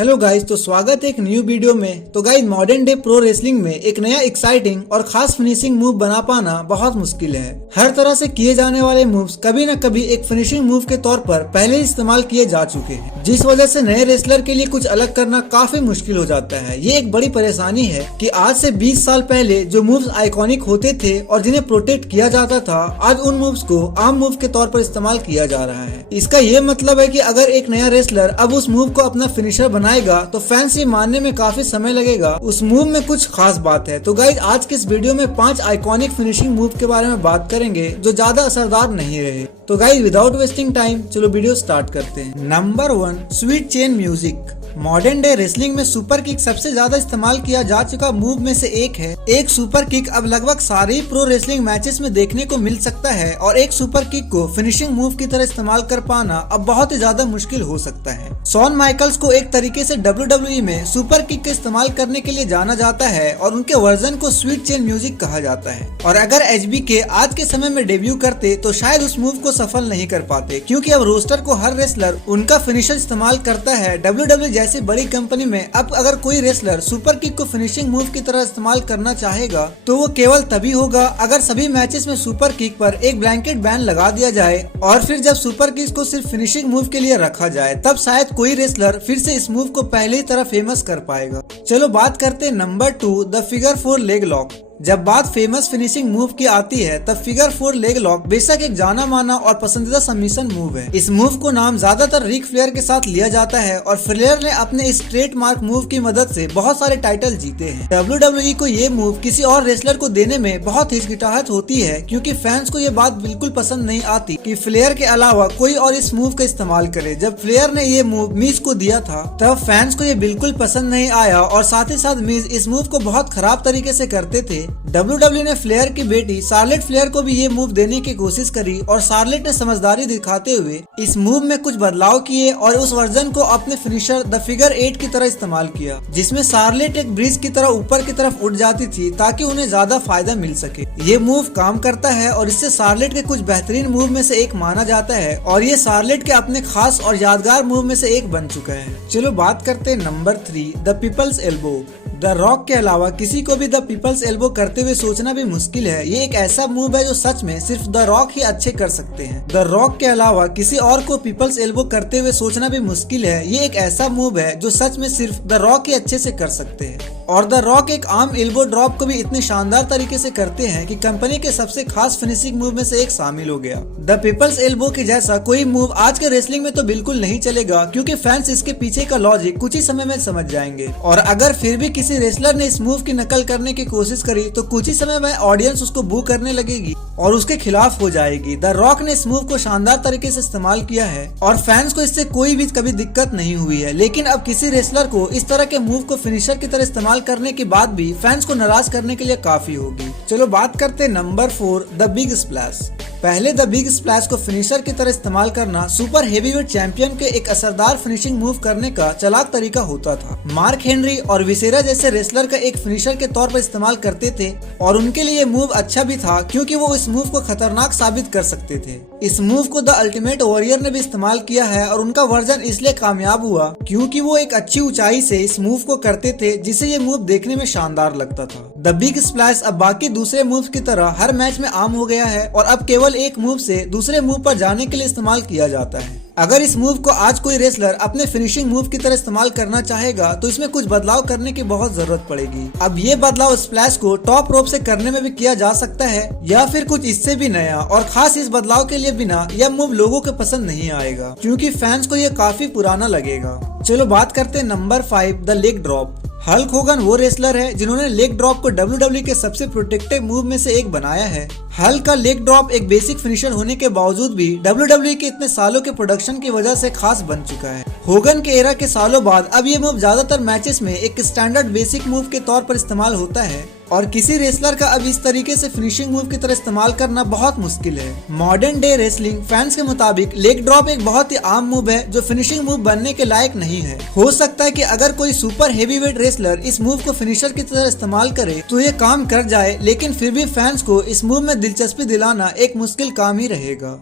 Hello guys, तो स्वागत है एक न्यू वीडियो में। तो guys, modern day pro wrestling में एक नया एक्साइटिंग और खास फिनिशिंग मूव बना पाना बहुत मुश्किल है। हर तरह से किए जाने वाले मूव्स कभी न कभी एक फिनिशिंग मूव के तौर पर पहले ही इस्तेमाल किए जा चुके हैं, जिस वजह से नए रेसलर के लिए कुछ अलग करना काफी मुश्किल हो जाता है। ये एक बड़ी परेशानी है कि आज से 20 साल पहले जो मूव्स आइकॉनिक होते थे और जिन्हें प्रोटेक्ट किया जाता था, आज उन मूव्स को आम मूव के तौर पर इस्तेमाल किया जा रहा है। इसका ये मतलब है कि अगर एक नया रेसलर अब उस मूव को अपना फिनिशर बनाएगा तो फैंस ये मानने में काफी समय लगेगा उस मूव में कुछ खास बात है। तो गाइस, आज के इस वीडियो में 5 आइकॉनिक फिनिशिंग मूव के बारे में बात करेंगे जो ज्यादा असरदार नहीं रहे। तो गाइस, विदाउट वेस्टिंग टाइम चलो वीडियो स्टार्ट करते हैं। Number 1, sweet chain music. Modern day wrestling में सुपर किक सबसे ज्यादा इस्तेमाल किया जा चुका मूव में से एक है। एक सुपर किक अब लगभग सारे प्रो रेसलिंग मैचेस में देखने को मिल सकता है और एक सुपर किक को फिनिशिंग मूव की तरह इस्तेमाल कर पाना अब बहुत ही ज्यादा मुश्किल हो सकता है। शॉन माइकल्स को एक तरीके से WWE में सुपर किक का इस्तेमाल करने के लिए जाना जाता है और उनके वर्जन को स्वीट चेन म्यूजिक कहा जाता है। और अगर HBK आज के समय में डेब्यू करते तो शायद उस मूव को सफल नहीं कर पाते, क्योंकि अब रोस्टर को हर रेसलर उनका फिनिशर इस्तेमाल करता है। WWE जैसी बड़ी कंपनी में अब अगर कोई रेसलर सुपर किक को फिनिशिंग मूव की तरह इस्तेमाल करना चाहेगा तो वो केवल तभी होगा अगर सभी मैचेस में सुपर किक पर एक ब्लैंकेट बैन लगा दिया जाए और फिर जब सुपर किक को सिर्फ फिनिशिंग मूव के लिए रखा जाए, तब शायद कोई रेसलर फिर से इस मूव को पहले ही तरह फेमस कर पाएगा। चलो बात करते हैं number 2, the figure 4 leg lock. जब बात फेमस फिनिशिंग मूव की आती है तब फिगर 4 लेग लॉक बेशक एक जाना माना और पसंदीदा सबमिशन मूव है। इस मूव को नाम ज्यादातर रिक फ्लेयर के साथ लिया जाता है और फ्लेयर ने अपने इस ट्रेडमार्क मूव की मदद से बहुत सारे टाइटल जीते हैं। WWE को ये मूव किसी और रेसलर को देने में बहुत हिचकिचाहट होती है, क्योंकि फैंस को ये बात बिल्कुल पसंद नहीं आती कि फ्लेयर के अलावा कोई और इस मूव का इस्तेमाल करे। जब फ्लेयर ने ये मूव मिज को दिया था तब फैंस को ये बिल्कुल पसंद नहीं आया और साथ ही साथ मिज इस मूव को बहुत खराब तरीके से करते थे। WWE ने फ्लेयर की बेटी शार्लेट फ्लेयर को भी ये मूव देने की कोशिश करी और शार्लेट ने समझदारी दिखाते हुए इस मूव में कुछ बदलाव किए और उस वर्जन को अपने फिनिशर द फिगर 8 की तरह इस्तेमाल किया, जिसमें शार्लेट एक ब्रिज की तरह ऊपर की तरफ उठ जाती थी ताकि उन्हें ज्यादा फायदा मिल सके। ये मूव काम करता है और इससे शार्लेट के कुछ बेहतरीन मूव में से एक माना जाता है और ये शार्लेट के अपने खास और यादगार मूव में से एक बन चुका है। चलो बात करते हैं number 3, the people's elbow. The rock के अलावा किसी को भी द पीपल्स एल्बो करते हुए सोचना भी मुश्किल है। ये एक ऐसा मूव है जो सच में सिर्फ द रॉक ही अच्छे कर सकते हैं। द रॉक के अलावा किसी और को पीपल्स एल्बो करते हुए सोचना भी मुश्किल है। ये एक ऐसा मूव है जो सच में सिर्फ द रॉक ही अच्छे से कर सकते हैं। और द रॉक एक आम एल्बो ड्रॉप को भी इतने शानदार तरीके से करते हैं कि कंपनी के सबसे खास फिनिशिंग मूव में से एक शामिल हो गया। द पीपल्स एल्बो के जैसा कोई मूव आज के रेसलिंग में तो बिल्कुल नहीं चलेगा, क्योंकि फैंस इसके पीछे का लॉजिक कुछ ही समय में समझ जाएंगे। और अगर फिर भी किसी रेसलर ने इस मूव की नकल करने की कोशिश करी तो कुछ ही समय में ऑडियंस उसको बू करने लगेगी और उसके खिलाफ हो जाएगी। द रॉक ने इस मूव को शानदार तरीके से इस्तेमाल किया है और फैंस को इससे कोई भी कभी दिक्कत नहीं हुई है। लेकिन अब किसी रेसलर को इस तरह के मूव को फिनिशर की तरह इस्तेमाल करने के बाद भी फैंस को नाराज करने के लिए काफी होगी। चलो बात करते हैं नंबर 4, द बिग स्प्लैश। पहले द बिग स्प्लैश को फिनिशर की तरह इस्तेमाल करना सुपर हेवीवेट चैंपियन के एक असरदार फिनिशिंग मूव करने का चालाक तरीका होता था। मार्क हेनरी और विसेरा जैसे रेसलर का एक फिनिशर के तौर पर इस्तेमाल करते थे और उनके लिए मूव अच्छा भी था, क्योंकि वो इस मूव को खतरनाक साबित कर सकते थे। इस मूव को द अल्टीमेट वॉरियर ने भी इस्तेमाल किया है और उनका वर्जन इसलिए कामयाब हुआ क्योंकि वो एक अच्छी ऊंचाई से इस मूव को करते थे, जिससे ये मूव देखने में शानदार लगता था। द बिग स्प्लैश अब बाकी दूसरे मूव की तरह हर मैच में आम हो गया है और अब केवल एक मूव से दूसरे मूव पर जाने के लिए इस्तेमाल किया जाता है। अगर इस मूव को आज कोई रेसलर अपने फिनिशिंग मूव की तरह इस्तेमाल करना चाहेगा तो इसमें कुछ बदलाव करने की बहुत जरूरत पड़ेगी। अब ये बदलाव स्प्लैश को टॉप रोप से करने में भी किया जा सकता है या फिर कुछ इससे भी नया, और खास इस बदलाव के लिए बिना यह मूव लोगों को पसंद नहीं आएगा, क्योंकि फैंस को यह काफी पुराना लगेगा। चलो बात करते हैं number 5, the leg drop. Hulk Hogan वो रेसलर है जिन्होंने लेग ड्रॉप को WWE के सबसे प्रोटेक्टिव मूव में से एक बनाया है। हल्क का लेग ड्रॉप एक बेसिक फिनिशर होने के बावजूद भी WWE के इतने सालों के प्रोडक्शन की वजह से खास बन चुका है। होगन के एरा के सालों बाद अब ये मूव ज्यादातर मैचेस में एक स्टैंडर्ड बेसिक मूव के तौर पर इस्तेमाल होता है और किसी रेसलर का अब इस तरीके से फिनिशिंग मूव की तरह इस्तेमाल करना बहुत मुश्किल है। मॉडर्न डे रेसलिंग फैंस के मुताबिक लेग ड्रॉप एक बहुत ही आम मूव है जो फिनिशिंग मूव बनने के लायक नहीं है। हो सकता है कि अगर कोई सुपर हेवीवेट रेसलर इस मूव को फिनिशर की तरह इस्तेमाल करे तो ये काम कर जाए, लेकिन फिर भी फैंस को इस मूव में दिलचस्पी दिलाना एक मुश्किल काम ही रहेगा।